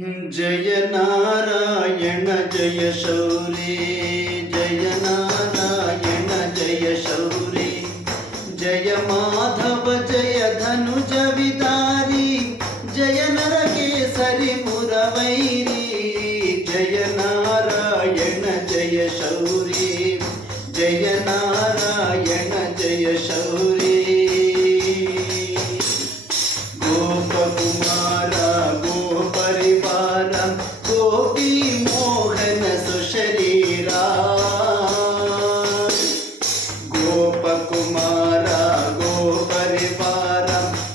जय नारायण जय शौरी, जय नारायण जय शौरी, जय माधव जय धनुज विदारी, जय नरकेसरी मुरवैरी, जय नारायण जय शौरी, जय नारायण जय शौरी। गोपकुमार गोपरिवार गोपी मोहन सुशरीरा, गोपकुमार गोपरिवार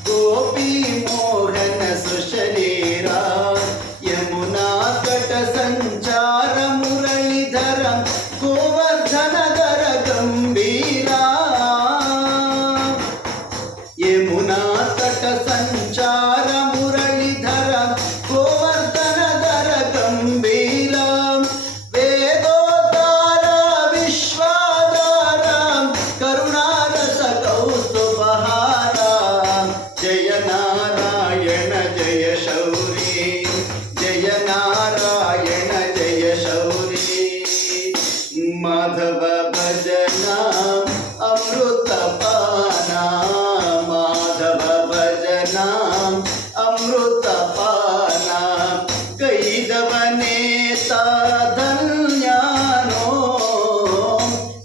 गोपी मोहन सुशरीरा, यमुना तट संचार मुरलीधर गोवर्धन धर गंभीरा, यमुना तट संचार मुरलीधर गोवर्धन धर गंभीरा, वेदोद्धार विश्वाधार करुणारस कौस्तुभहारा, जय नारायण जय शौरी, जय नारायण जय शौरी। माधव भजना अमृतपाना, माधव भजना अमृतपाना, गैदवने साधन्यानो,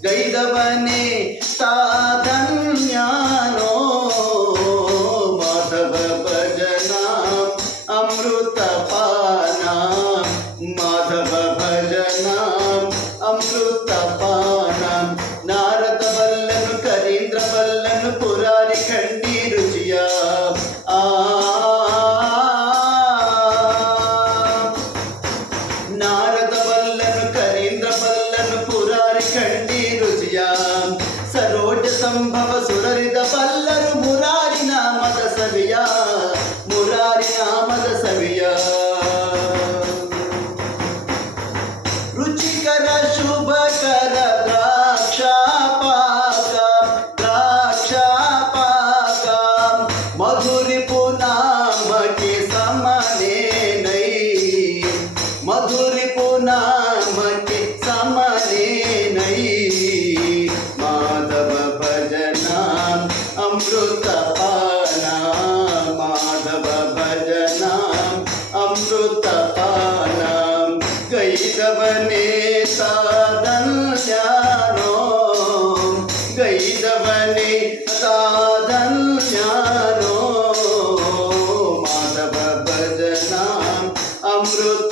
गैदवने साधन्यानो, माधव भजना अमृतपाना, माधव भजना अमृतपाना। नारद बल्लन करींद्र बल्लन पुरारी खंडी रुचिया, नारद बल्लन करींद्र बल्लन पुरारी खंडी रुचिया, सरोज संभव सुररिद बल्लर मुरारी नामद सविया, मुरारी नामद सविया। रुचिकर शुभकर द्राक्षा पाक, द्राक्षा पाक, मधुरी पुनाम के समने नहीं, मधुरी पुनाम के समने नहीं, माधव भजना अमृतपाना, माधव भजना अमृतपाना, गैदवने साधन्यानो, गैदवने साधन्यानो, माधव भजना अमृत